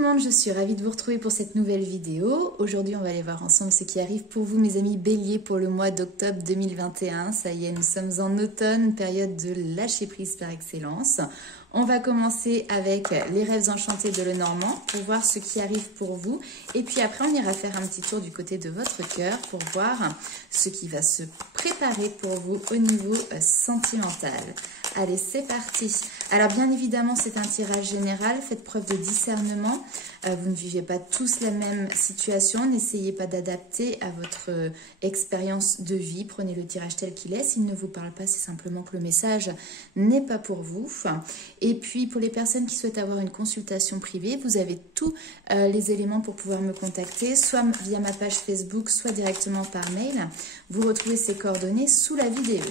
le monde, je suis ravie de vous retrouver pour cette nouvelle vidéo. Aujourd'hui, on va aller voir ensemble ce qui arrive pour vous, mes amis béliers, pour le mois d'octobre 2021. Ça y est, nous sommes en automne, période de lâcher prise par excellence. On va commencer avec les rêves enchantés de Lenormand pour voir ce qui arrive pour vous. Et puis après, on ira faire un petit tour du côté de votre cœur pour voir ce qui va se préparer pour vous au niveau sentimental. Allez, c'est parti. Alors, bien évidemment, c'est un tirage général. Faites preuve de discernement. Vous ne vivez pas tous la même situation. N'essayez pas d'adapter à votre expérience de vie. Prenez le tirage tel qu'il est. S'il ne vous parle pas, c'est simplement que le message n'est pas pour vous. Et puis, pour les personnes qui souhaitent avoir une consultation privée, vous avez tous les éléments pour pouvoir me contacter, soit via ma page Facebook, soit directement par mail. Vous retrouvez ces coordonnées sous la vidéo.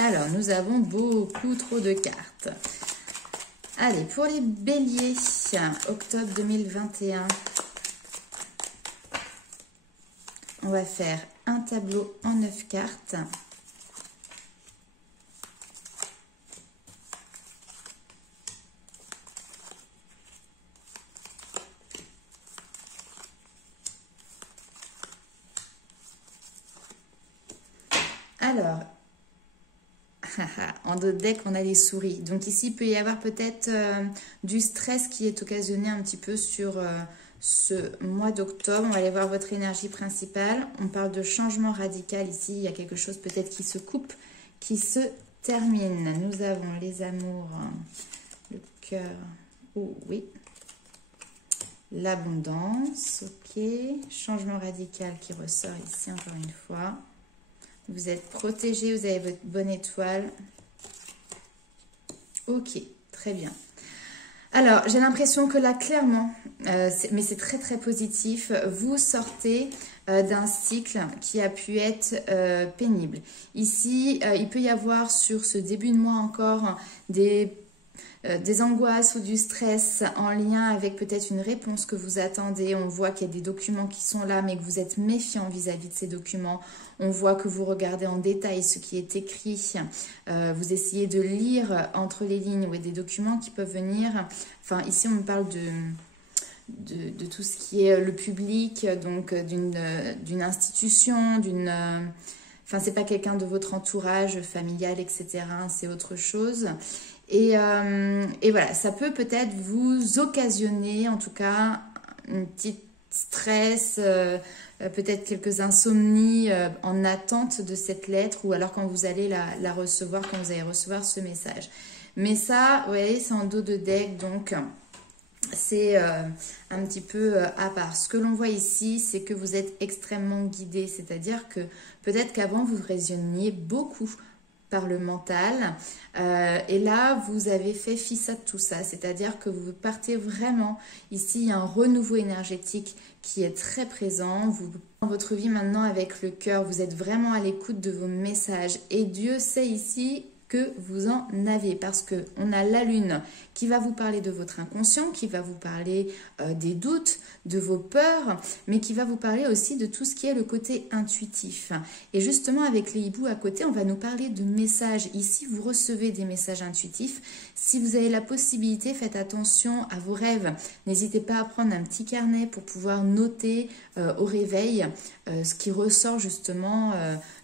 Alors, nous avons beaucoup trop de cartes. Allez, pour les béliers, octobre 2021, on va faire un tableau en 9 cartes. Alors, en dos de deck, on a les souris. Donc ici, il peut y avoir peut-être du stress qui est occasionné un petit peu sur ce mois d'octobre. On va aller voir votre énergie principale. On parle de changement radical ici. Il y a quelque chose peut-être qui se coupe, qui se termine. Nous avons les amours, le cœur, oh oui, l'abondance, ok. Changement radical qui ressort ici encore une fois. Vous êtes protégé, vous avez votre bonne étoile. Ok, très bien. Alors, j'ai l'impression que là, clairement, mais c'est très très positif, vous sortez d'un cycle qui a pu être pénible. Ici, il peut y avoir sur ce début de mois encore des angoisses ou du stress en lien avec peut-être une réponse que vous attendez. On voit qu'il y a des documents qui sont là, mais que vous êtes méfiant vis-à-vis de ces documents. On voit que vous regardez en détail ce qui est écrit. Vous essayez de lire entre les lignes, ou des documents qui peuvent venir. Enfin, ici, on me parle de tout ce qui est le public, donc d'une institution, d'une... Enfin, c'est pas quelqu'un de votre entourage familial, etc. C'est autre chose. Et voilà, ça peut peut-être vous occasionner, en tout cas, une petite stress, peut-être quelques insomnies en attente de cette lettre, ou alors quand vous allez la recevoir, quand vous allez recevoir ce message. Mais ça, vous voyez, c'est en dos de deck, donc c'est un petit peu à part. Ce que l'on voit ici, c'est que vous êtes extrêmement guidé, c'est-à-dire que peut-être qu'avant, vous raisonniez beaucoup par le mental, et là vous avez fait fi de tout ça, c'est-à-dire que vous partez vraiment, ici il y a un renouveau énergétique qui est très présent, vous dans votre vie maintenant avec le cœur, vous êtes vraiment à l'écoute de vos messages, et Dieu sait ici que vous en avez, parce que on a la lune qui va vous parler de votre inconscient, qui va vous parler des doutes, de vos peurs, mais qui va vous parler aussi de tout ce qui est le côté intuitif. Et justement avec les hiboux à côté, on va nous parler de messages. Ici, vous recevez des messages intuitifs. Si vous avez la possibilité, faites attention à vos rêves. N'hésitez pas à prendre un petit carnet pour pouvoir noter au réveil ce qui ressort justement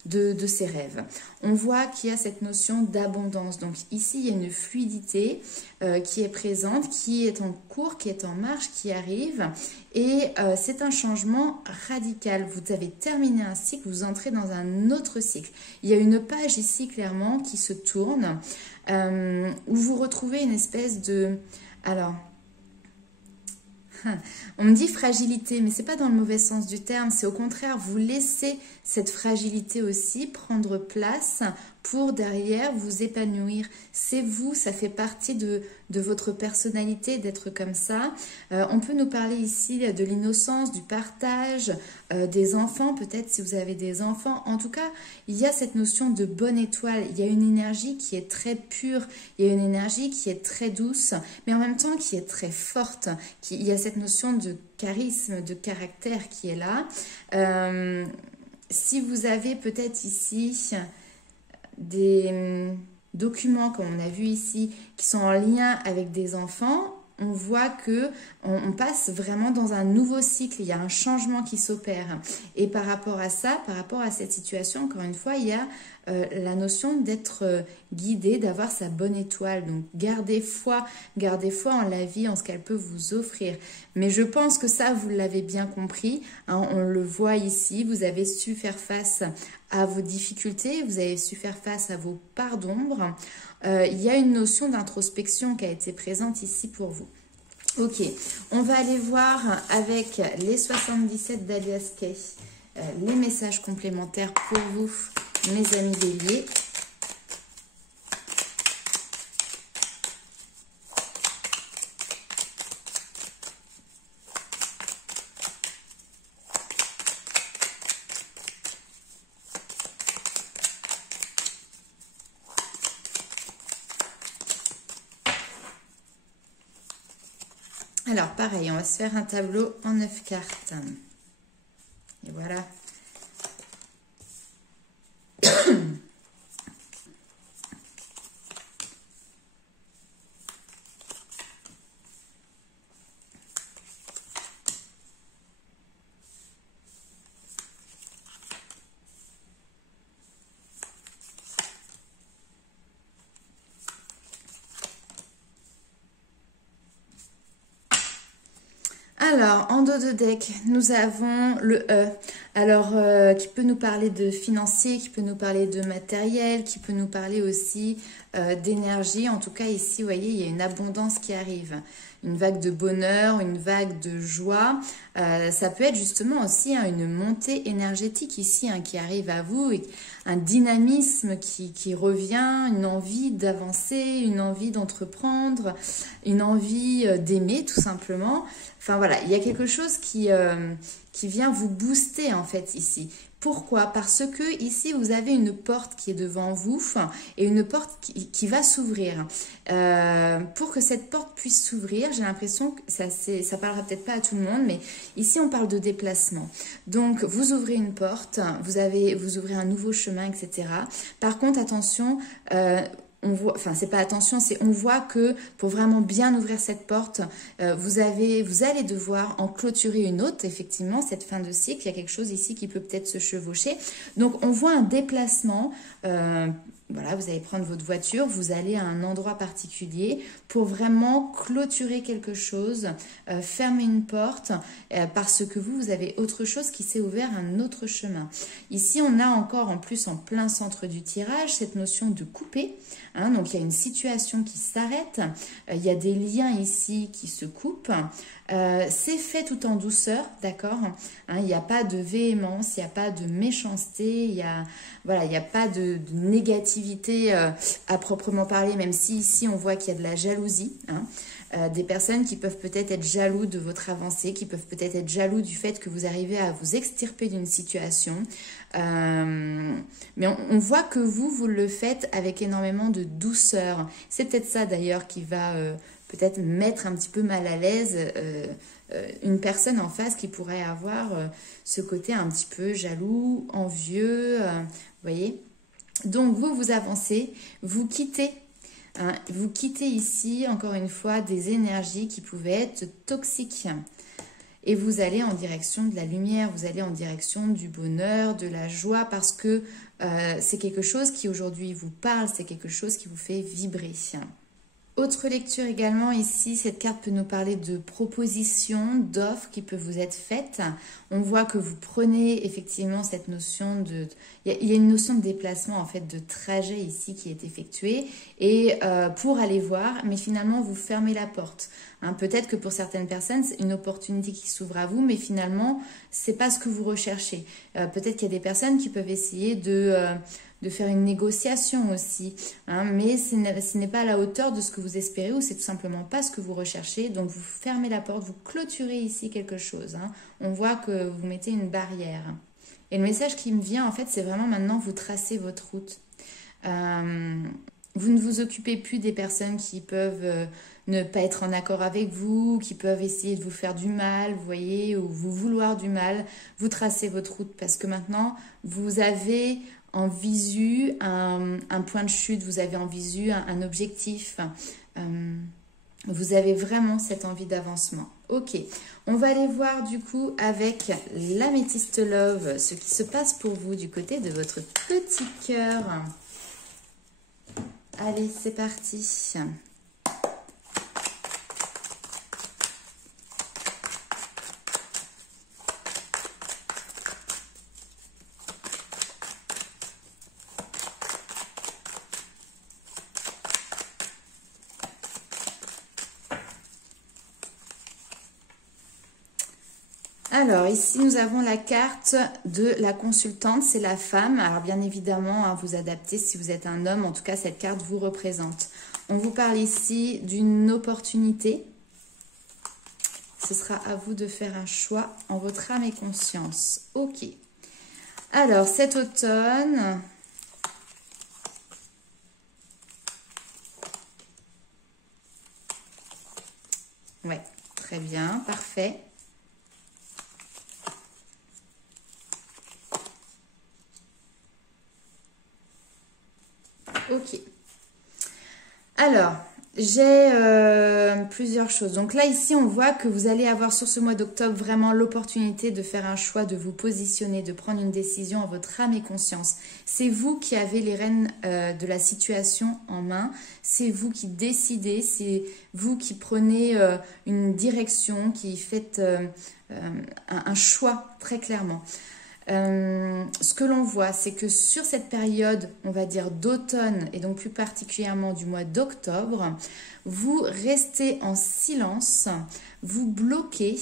de ces rêves. On voit qu'il y a cette notion d'abondance. Donc ici, il y a une fluidité qui est présente, qui est en cours, qui est en marche, qui arrive. Et c'est un changement radical. Vous avez terminé un cycle, vous entrez dans un autre cycle. Il y a une page ici, clairement, qui se tourne, où vous retrouvez une espèce de... Alors... On me dit fragilité, mais c'est pas dans le mauvais sens du terme, c'est au contraire, vous laissez cette fragilité aussi prendre place pour derrière vous épanouir. C'est vous, ça fait partie de votre personnalité d'être comme ça. On peut nous parler ici de l'innocence, du partage, des enfants, peut-être si vous avez des enfants. En tout cas, il y a cette notion de bonne étoile. Il y a une énergie qui est très pure, il y a une énergie qui est très douce, mais en même temps qui est très forte. Il y a cette notion de charisme, de caractère qui est là. Si vous avez peut-être ici des documents, comme on a vu ici, qui sont en lien avec des enfants, on voit que on passe vraiment dans un nouveau cycle, il y a un changement qui s'opère. Et par rapport à ça, par rapport à cette situation, encore une fois, il y a la notion d'être guidé, d'avoir sa bonne étoile. Donc gardez foi en la vie, en ce qu'elle peut vous offrir. Mais je pense que ça, vous l'avez bien compris, hein, on le voit ici, vous avez su faire face à vos difficultés, vous avez su faire face à vos parts d'ombre. Il y a une notion d'introspection qui a été présente ici pour vous. Ok, on va aller voir avec les 77 d'Alias Kay les messages complémentaires pour vous, mes amis béliers. Alors, pareil, on va se faire un tableau en 9 cartes. Et voilà. Alors, en dos de deck, nous avons le E. Alors, qui peut nous parler de financier, qui peut nous parler de matériel, qui peut nous parler aussi d'énergie. En tout cas, ici, vous voyez, il y a une abondance qui arrive. Une vague de bonheur, une vague de joie. Ça peut être justement aussi hein, une montée énergétique ici hein, qui arrive à vous. Et un dynamisme qui revient, une envie d'avancer, une envie d'entreprendre, une envie d'aimer tout simplement. Enfin voilà, il y a quelque chose qui vient vous booster en fait ici. Pourquoi? Parce que ici vous avez une porte qui est devant vous et une porte qui va s'ouvrir. Pour que cette porte puisse s'ouvrir, j'ai l'impression que ça parlera peut-être pas à tout le monde, mais ici on parle de déplacement. Donc vous ouvrez une porte, vous ouvrez un nouveau chemin, etc. Par contre attention. On voit, enfin c'est pas attention, c'est on voit que pour vraiment bien ouvrir cette porte, vous allez devoir en clôturer une autre. Effectivement, cette fin de cycle, il y a quelque chose ici qui peut peut-être se chevaucher. Donc on voit un déplacement. Voilà, vous allez prendre votre voiture, vous allez à un endroit particulier pour vraiment clôturer quelque chose, fermer une porte, parce que vous avez autre chose qui s'est ouvert, un autre chemin. Ici, on a encore en plus en plein centre du tirage cette notion de couper. Hein, donc, il y a une situation qui s'arrête, il y a des liens ici qui se coupent. C'est fait tout en douceur, d'accord, hein, il n'y a pas de véhémence, il n'y a pas de méchanceté, il n'y a pas de négativité à proprement parler, même si ici on voit qu'il y a de la jalousie, hein. Des personnes qui peuvent peut-être être jaloux de votre avancée, qui peuvent peut-être être jaloux du fait que vous arrivez à vous extirper d'une situation. Mais on voit que vous le faites avec énormément de douceur. C'est peut-être ça d'ailleurs qui va peut-être mettre un petit peu mal à l'aise une personne en face qui pourrait avoir ce côté un petit peu jaloux, envieux, vous voyez. Donc vous avancez, vous quittez. Hein, vous quittez ici, encore une fois, des énergies qui pouvaient être toxiques. Et vous allez en direction de la lumière, vous allez en direction du bonheur, de la joie, parce que c'est quelque chose qui aujourd'hui vous parle, c'est quelque chose qui vous fait vibrer. Autre lecture également ici, cette carte peut nous parler de propositions, d'offres qui peuvent vous être faites. On voit que vous prenez effectivement cette notion de... Il y a une notion de déplacement, en fait, de trajet ici qui est effectué et pour aller voir, mais finalement vous fermez la porte. Hein, peut-être que pour certaines personnes, c'est une opportunité qui s'ouvre à vous, mais finalement, c'est pas ce que vous recherchez. Peut-être qu'il y a des personnes qui peuvent essayer de faire une négociation aussi, hein, mais ce n'est pas à la hauteur de ce que vous espérez ou c'est tout simplement pas ce que vous recherchez. Donc vous fermez la porte, vous clôturez ici quelque chose. Hein. On voit que vous mettez une barrière. Et le message qui me vient en fait, c'est vraiment maintenant vous tracez votre route. Vous ne vous occupez plus des personnes qui peuvent ne pas être en accord avec vous, qui peuvent essayer de vous faire du mal, vous voyez, ou vous vouloir du mal. Vous tracez votre route parce que maintenant vous avez en visu un point de chute, vous avez en visu un objectif. Vous avez vraiment cette envie d'avancement. Ok, on va aller voir du coup avec l'améthyste love ce qui se passe pour vous du côté de votre petit cœur. Allez, c'est parti. Alors, ici, nous avons la carte de la consultante, c'est la femme. Alors, bien évidemment, hein, vous adaptez si vous êtes un homme. En tout cas, cette carte vous représente. On vous parle ici d'une opportunité. Ce sera à vous de faire un choix en votre âme et conscience. Ok. Alors, cet automne... Ouais, très bien, parfait. Ok. Alors, j'ai plusieurs choses. Donc là, ici, on voit que vous allez avoir sur ce mois d'octobre vraiment l'opportunité de faire un choix, de vous positionner, de prendre une décision en votre âme et conscience. C'est vous qui avez les rênes de la situation en main. C'est vous qui décidez. C'est vous qui prenez une direction, qui faites un choix très clairement. Ce que l'on voit, c'est que sur cette période, on va dire d'automne, et donc plus particulièrement du mois d'octobre, vous restez en silence, vous bloquez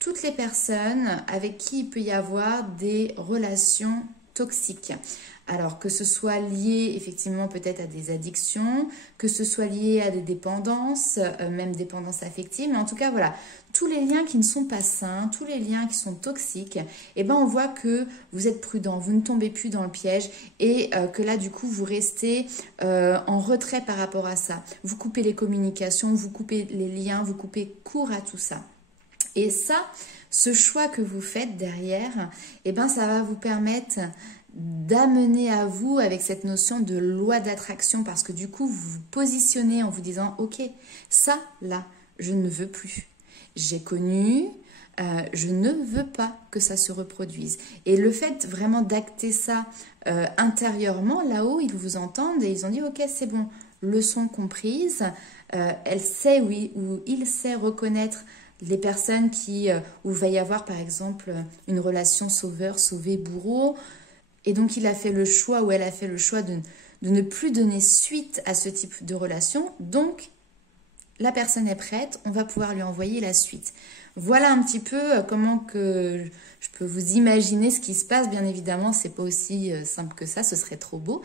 toutes les personnes avec qui il peut y avoir des relations toxiques. Alors que ce soit lié effectivement peut-être à des addictions, que ce soit lié à des dépendances, même dépendances affectives, mais en tout cas voilà, tous les liens qui ne sont pas sains, tous les liens qui sont toxiques, eh ben on voit que vous êtes prudent, vous ne tombez plus dans le piège et que là du coup vous restez en retrait par rapport à ça. Vous coupez les communications, vous coupez les liens, vous coupez court à tout ça. Et ça, ce choix que vous faites derrière, eh ben ça va vous permettre d'amener à vous avec cette notion de loi d'attraction parce que du coup vous vous positionnez en vous disant ok, ça là je ne veux plus, j'ai connu, je ne veux pas que ça se reproduise. Et le fait vraiment d'acter ça intérieurement, là-haut ils vous entendent et ils ont dit ok c'est bon, leçon comprise, elle sait oui ou il sait reconnaître les personnes où il va y avoir par exemple une relation sauveur-sauvé-bourreau. Et donc, il a fait le choix ou elle a fait le choix de ne plus donner suite à ce type de relation. Donc, la personne est prête, on va pouvoir lui envoyer la suite. Voilà un petit peu comment que je peux vous imaginer ce qui se passe. Bien évidemment, c'est pas aussi simple que ça, ce serait trop beau.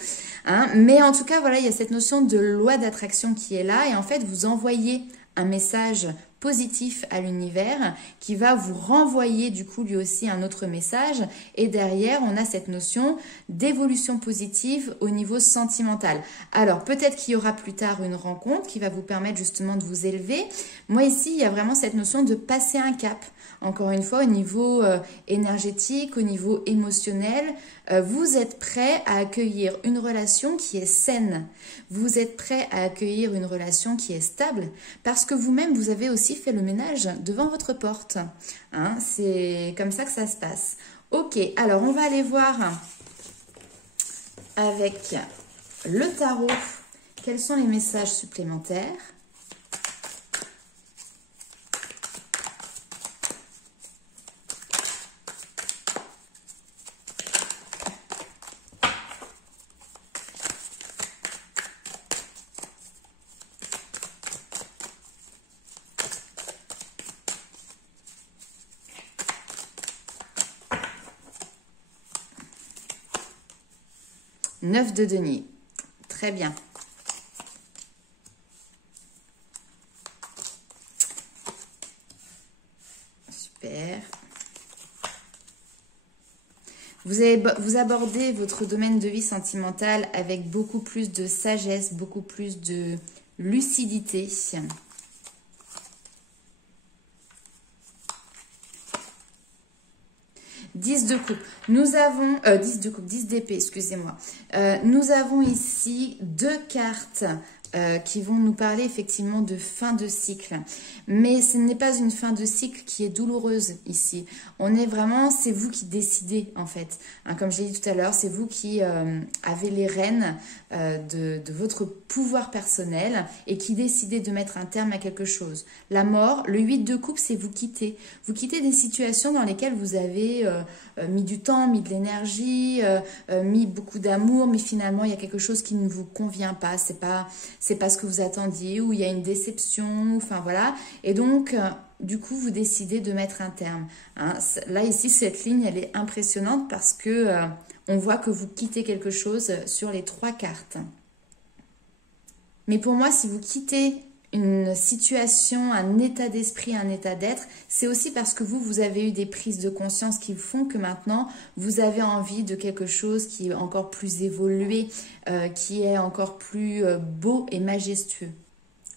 Hein. Mais en tout cas, voilà, il y a cette notion de loi d'attraction qui est là. Et en fait, vous envoyez un message positif à l'univers qui va vous renvoyer du coup lui aussi un autre message et derrière on a cette notion d'évolution positive au niveau sentimental. Alors peut-être qu'il y aura plus tard une rencontre qui va vous permettre justement de vous élever. Moi ici il y a vraiment cette notion de passer un cap. Encore une fois, au niveau énergétique, au niveau émotionnel, vous êtes prêt à accueillir une relation qui est saine. Vous êtes prêt à accueillir une relation qui est stable parce que vous-même, vous avez aussi fait le ménage devant votre porte. Hein, c'est comme ça que ça se passe. Ok, alors on va aller voir avec le tarot quels sont les messages supplémentaires. Neuf de denier. Très bien. Super. Vous abordez votre domaine de vie sentimental avec beaucoup plus de sagesse, beaucoup plus de lucidité. 10 de coupe. Nous avons 10 de coupe, 10 d'épée, excusez-moi. Nous avons ici deux cartes qui vont nous parler effectivement de fin de cycle. Mais ce n'est pas une fin de cycle qui est douloureuse ici. On est vraiment, c'est vous qui décidez en fait. Hein, comme je l'ai dit tout à l'heure, c'est vous qui avez les rênes de votre pouvoir personnel et qui décidez de mettre un terme à quelque chose. La mort, le 8 de coupe, c'est vous quitter. Vous quittez des situations dans lesquelles vous avez mis du temps, mis de l'énergie, mis beaucoup d'amour, mais finalement il y a quelque chose qui ne vous convient pas. C'est pas ce que vous attendiez, ou il y a une déception, enfin voilà. Et donc, du coup, vous décidez de mettre un terme. Hein. Là, ici, cette ligne, elle est impressionnante parce que on voit que vous quittez quelque chose sur les 3 cartes. Mais pour moi, si vous quittez une situation, un état d'esprit, un état d'être, c'est aussi parce que vous avez eu des prises de conscience qui font que maintenant, vous avez envie de quelque chose qui est encore plus évolué, qui est encore plus beau et majestueux.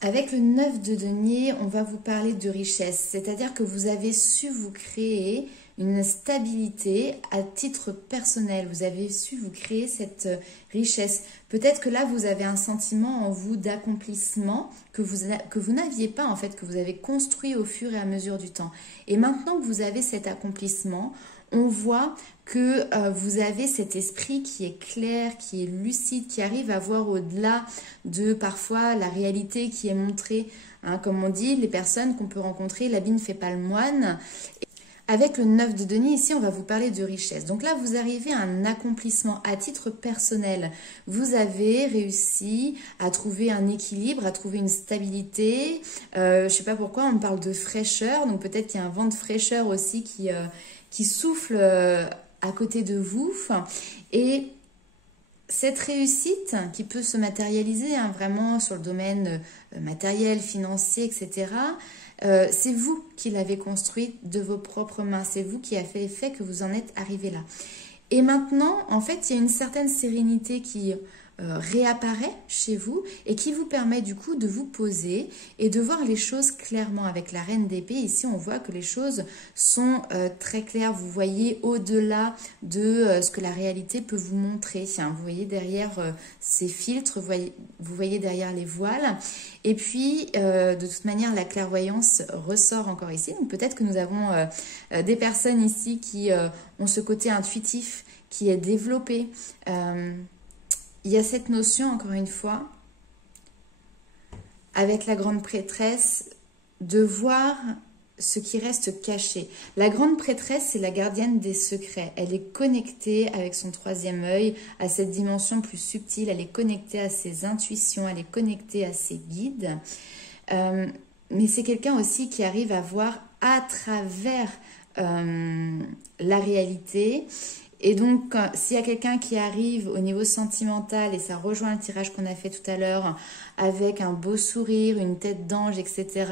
Avec le 9 de denier, on va vous parler de richesse, c'est-à-dire que vous avez su vous créer une stabilité à titre personnel, vous avez su vous créer cette richesse. Peut-être que là, vous avez un sentiment en vous d'accomplissement que vous n'aviez pas en fait, que vous avez construit au fur et à mesure du temps. Et maintenant que vous avez cet accomplissement, on voit que vous avez cet esprit qui est clair, qui est lucide, qui arrive à voir au-delà de parfois la réalité qui est montrée. Hein, comme on dit, les personnes qu'on peut rencontrer, l'habit ne fait pas le moine. Avec le 9 de denier, ici, on va vous parler de richesse. Donc là, vous arrivez à un accomplissement à titre personnel. Vous avez réussi à trouver un équilibre, à trouver une stabilité. Je ne sais pas pourquoi, on parle de fraîcheur. Donc peut-être qu'il y a un vent de fraîcheur aussi qui souffle à côté de vous. Et cette réussite qui peut se matérialiser hein, vraiment sur le domaine matériel, financier, etc., c'est vous qui l'avez construite de vos propres mains. C'est vous qui a fait l'effet que vous en êtes arrivé là. Et maintenant, en fait, il y a une certaine sérénité qui réapparaît chez vous et qui vous permet du coup de vous poser et de voir les choses clairement. Avec la reine d'épée, ici, on voit que les choses sont très claires. Vous voyez au-delà de ce que la réalité peut vous montrer. Vous voyez derrière ces filtres, vous voyez derrière les voiles. Et puis, de toute manière, la clairvoyance ressort encore ici. Donc peut-être que nous avons des personnes ici qui ont ce côté intuitif qui est développé. Il y a cette notion, encore une fois, avec la grande prêtresse, de voir ce qui reste caché. La grande prêtresse, c'est la gardienne des secrets. Elle est connectée avec son 3e œil à cette dimension plus subtile. Elle est connectée à ses intuitions, elle est connectée à ses guides. Mais c'est quelqu'un aussi qui arrive à voir à travers la réalité. Et donc, s'il y a quelqu'un qui arrive au niveau sentimental, et ça rejoint le tirage qu'on a fait tout à l'heure, avec un beau sourire, une tête d'ange, etc.,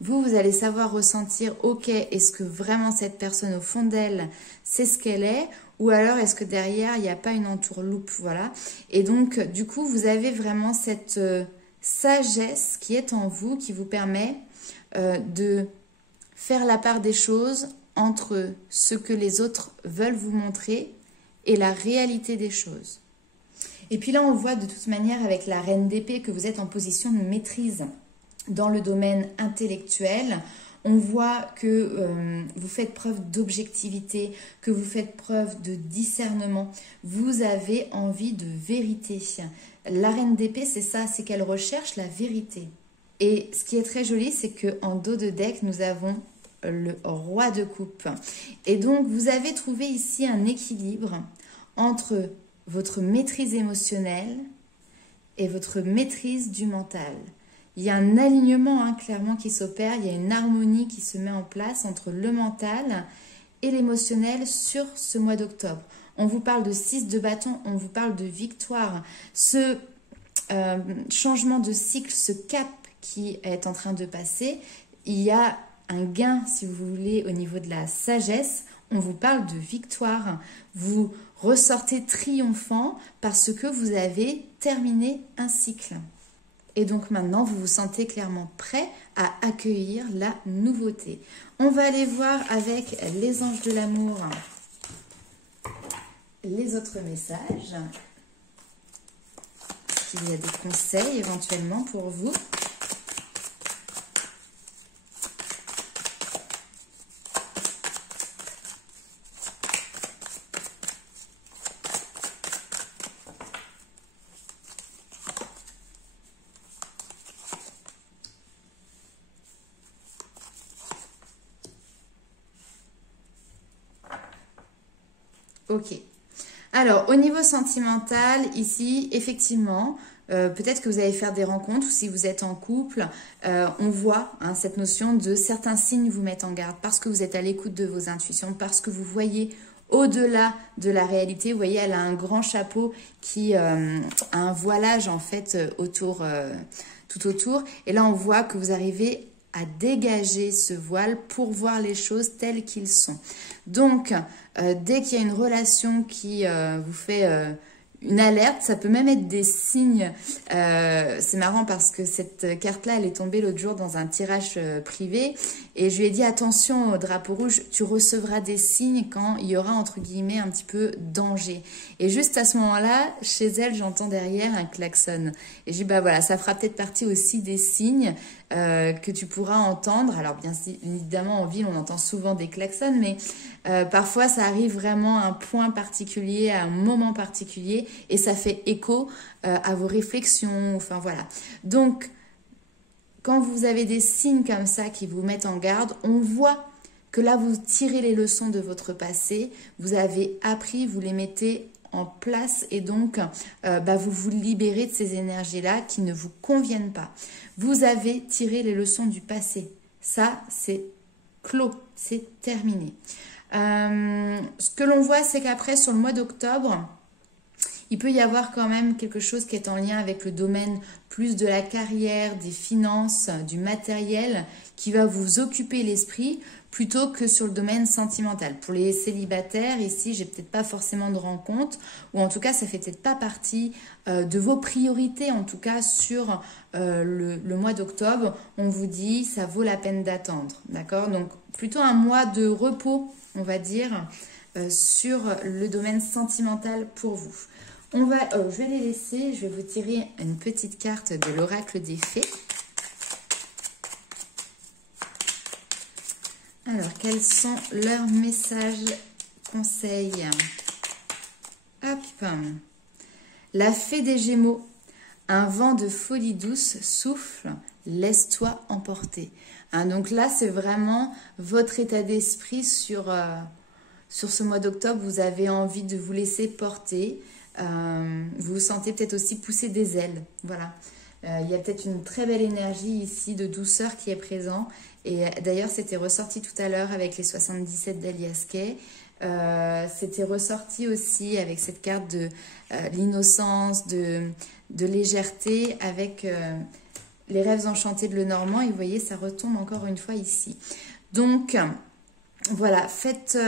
vous allez savoir ressentir, ok, est-ce que vraiment cette personne au fond d'elle, c'est ce qu'elle est, ou alors est-ce que derrière, il n'y a pas une entourloupe, voilà. Et donc, du coup, vous avez vraiment cette sagesse qui est en vous, qui vous permet de faire la part des choses entre ce que les autres veulent vous montrer et la réalité des choses. Et puis là, on voit de toute manière avec la reine d'épée que vous êtes en position de maîtrise dans le domaine intellectuel. On voit que vous faites preuve d'objectivité, que vous faites preuve de discernement. Vous avez envie de vérité. La reine d'épée, c'est ça, c'est qu'elle recherche la vérité. Et ce qui est très joli, c'est qu'en dos de deck, nous avons le roi de coupe. Et donc, vous avez trouvé ici un équilibre entre votre maîtrise émotionnelle et votre maîtrise du mental. Il y a un alignement clairement qui s'opère, il y a une harmonie qui se met en place entre le mental et l'émotionnel sur ce mois d'octobre. On vous parle de 6 de bâton, on vous parle de victoire. Ce changement de cycle, ce cap qui est en train de passer, il y a un gain, si vous voulez, au niveau de la sagesse. On vous parle de victoire. Vous ressortez triomphant parce que vous avez terminé un cycle. Et donc maintenant, vous vous sentez clairement prêt à accueillir la nouveauté. On va aller voir avec les anges de l'amour les autres messages. qu'il y a des conseils éventuellement pour vous. Ok. Alors, au niveau sentimental, ici, effectivement, peut-être que vous allez faire des rencontres ou si vous êtes en couple, on voit cette notion de certains signes vous mettent en garde parce que vous êtes à l'écoute de vos intuitions, parce que vous voyez au-delà de la réalité. Vous voyez, elle a un grand chapeau qui a un voilage en fait autour, tout autour. Et là, on voit que vous arrivez à dégager ce voile pour voir les choses telles qu'ils sont. Donc, dès qu'il y a une relation qui vous fait une alerte, ça peut même être des signes. C'est marrant parce que cette carte-là, elle est tombée l'autre jour dans un tirage privé et je lui ai dit attention au drapeau rouge, tu recevras des signes quand il y aura entre guillemets un petit peu danger. Et juste à ce moment-là, chez elle, j'entends derrière un klaxon. Et je dis bah voilà, ça fera peut-être partie aussi des signes que tu pourras entendre. Alors bien évidemment en ville on entend souvent des klaxons, mais parfois ça arrive vraiment à un point particulier, à un moment particulier, et ça fait écho à vos réflexions. Enfin voilà. Donc quand vous avez des signes comme ça qui vous mettent en garde, on voit que là vous tirez les leçons de votre passé, vous avez appris, vous les mettez en place et donc vous vous libérez de ces énergies-là qui ne vous conviennent pas. Vous avez tiré les leçons du passé. Ça, c'est clos, c'est terminé. Ce que l'on voit, c'est qu'après, sur le mois d'octobre, il peut y avoir quand même quelque chose qui est en lien avec le domaine plus de la carrière, des finances, du matériel, qui va vous occuper l'esprit plutôt que sur le domaine sentimental. Pour les célibataires, ici, j'ai peut-être pas forcément de rencontre, ou en tout cas, ça fait peut-être pas partie de vos priorités, en tout cas sur le mois d'octobre. On vous dit, ça vaut la peine d'attendre, d'accord? Donc, plutôt un mois de repos, on va dire, sur le domaine sentimental pour vous. Je vais les laisser, je vais vous tirer une petite carte de l'oracle des fées. Alors, quels sont leurs messages, conseils? Hop. La fée des Gémeaux. Un vent de folie douce souffle, laisse-toi emporter. Donc là, c'est vraiment votre état d'esprit sur ce mois d'octobre. Vous avez envie de vous laisser porter. Vous vous sentez peut-être aussi pousser des ailes. Voilà. Il y a peut-être une très belle énergie ici de douceur qui est présente. Et d'ailleurs, c'était ressorti tout à l'heure avec les 77 d'Alias Kay. C'était ressorti aussi avec cette carte de l'innocence, de légèreté, avec les rêves enchantés de Lenormand. Et vous voyez, ça retombe encore une fois ici. Donc, voilà, faites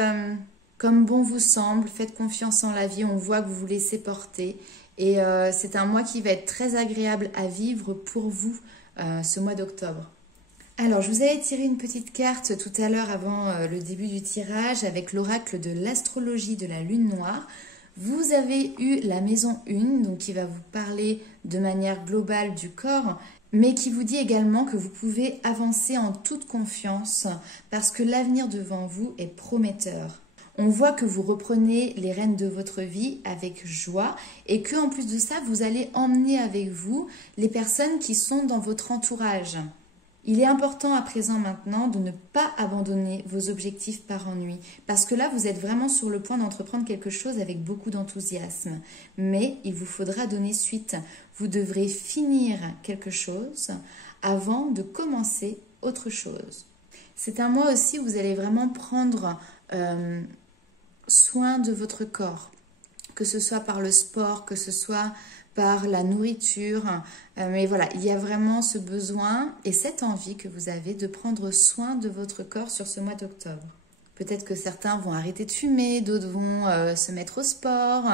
comme bon vous semble, faites confiance en la vie. On voit que vous vous laissez porter. Et c'est un mois qui va être très agréable à vivre pour vous, ce mois d'octobre. Alors, je vous avais tiré une petite carte tout à l'heure avant le début du tirage avec l'oracle de l'astrologie de la lune noire. Vous avez eu la maison 1, donc qui va vous parler de manière globale du corps, mais qui vous dit également que vous pouvez avancer en toute confiance parce que l'avenir devant vous est prometteur. On voit que vous reprenez les rênes de votre vie avec joie et que en plus de ça, vous allez emmener avec vous les personnes qui sont dans votre entourage. Il est important à présent maintenant de ne pas abandonner vos objectifs par ennui parce que là, vous êtes vraiment sur le point d'entreprendre quelque chose avec beaucoup d'enthousiasme. Mais il vous faudra donner suite. Vous devrez finir quelque chose avant de commencer autre chose. C'est un mois aussi où vous allez vraiment prendre soin de votre corps, que ce soit par le sport, que ce soit par la nourriture, mais voilà, il y a vraiment ce besoin et cette envie que vous avez de prendre soin de votre corps sur ce mois d'octobre. Peut-être que certains vont arrêter de fumer, d'autres vont se mettre au sport,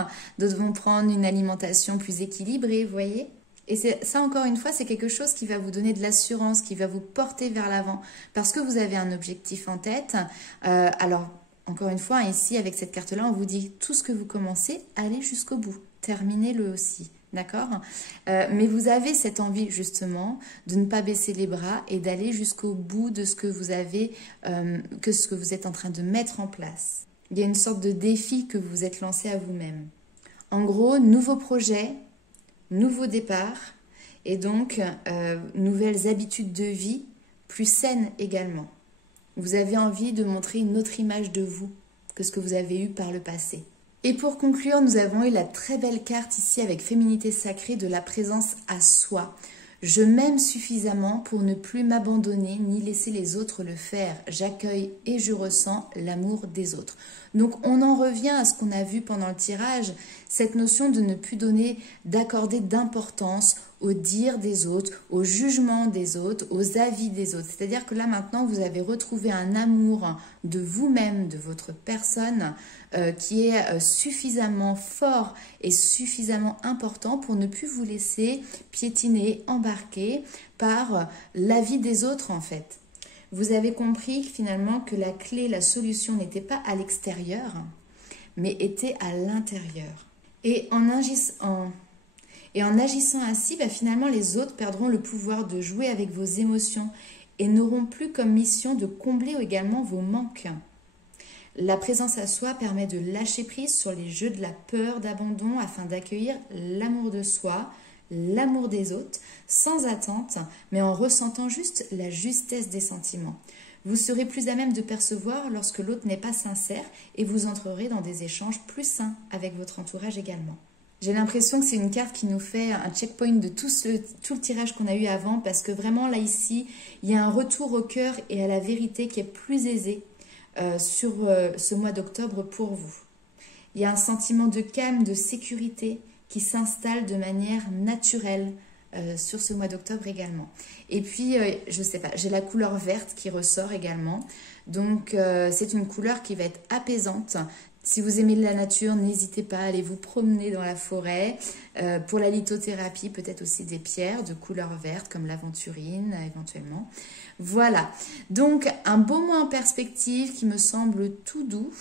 d'autres vont prendre une alimentation plus équilibrée, vous voyez ? Et ça, encore une fois, c'est quelque chose qui va vous donner de l'assurance, qui va vous porter vers l'avant, parce que vous avez un objectif en tête. Alors, encore une fois, ici, avec cette carte-là, on vous dit tout ce que vous commencez, allez jusqu'au bout, terminez-le aussi. D'accord? Mais vous avez cette envie justement de ne pas baisser les bras et d'aller jusqu'au bout de ce que vous avez, ce que vous êtes en train de mettre en place. Il y a une sorte de défi que vous vous êtes lancé à vous-même. En gros, nouveau projet, nouveau départ et donc nouvelles habitudes de vie plus saines également. Vous avez envie de montrer une autre image de vous que ce que vous avez eu par le passé. Et pour conclure, nous avons eu la très belle carte ici avec Féminité sacrée de la présence à soi. Je m'aime suffisamment pour ne plus m'abandonner ni laisser les autres le faire. J'accueille et je ressens l'amour des autres. Donc on en revient à ce qu'on a vu pendant le tirage, cette notion de ne plus d'accorder d'importance aux dires des autres, aux jugements des autres, aux avis des autres. C'est-à-dire que là maintenant vous avez retrouvé un amour de vous-même, de votre personne qui est suffisamment fort et suffisamment important pour ne plus vous laisser piétiner, embarquer par l'avis des autres en fait. Vous avez compris finalement que la clé, la solution n'était pas à l'extérieur, mais était à l'intérieur. Et en agissant ainsi, finalement, les autres perdront le pouvoir de jouer avec vos émotions et n'auront plus comme mission de combler également vos manques. La présence à soi permet de lâcher prise sur les jeux de la peur d'abandon afin d'accueillir l'amour de soi, l'amour des autres, sans attente, mais en ressentant juste la justesse des sentiments. Vous serez plus à même de percevoir lorsque l'autre n'est pas sincère et vous entrerez dans des échanges plus sains avec votre entourage également. J'ai l'impression que c'est une carte qui nous fait un checkpoint de tout le tirage qu'on a eu avant parce que vraiment là ici, il y a un retour au cœur et à la vérité qui est plus aisé sur ce mois d'octobre pour vous. Il y a un sentiment de calme, de sécurité qui s'installe de manière naturelle sur ce mois d'octobre également. Et puis, je sais pas, j'ai la couleur verte qui ressort également. Donc, c'est une couleur qui va être apaisante. Si vous aimez la nature, n'hésitez pas à aller vous promener dans la forêt. Pour la lithothérapie, peut-être aussi des pierres de couleur verte comme l'aventurine éventuellement. Voilà, donc un beau mois en perspective qui me semble tout doux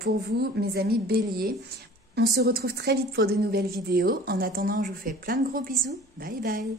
pour vous, mes amis béliers. On se retrouve très vite pour de nouvelles vidéos. En attendant, je vous fais plein de gros bisous. Bye bye.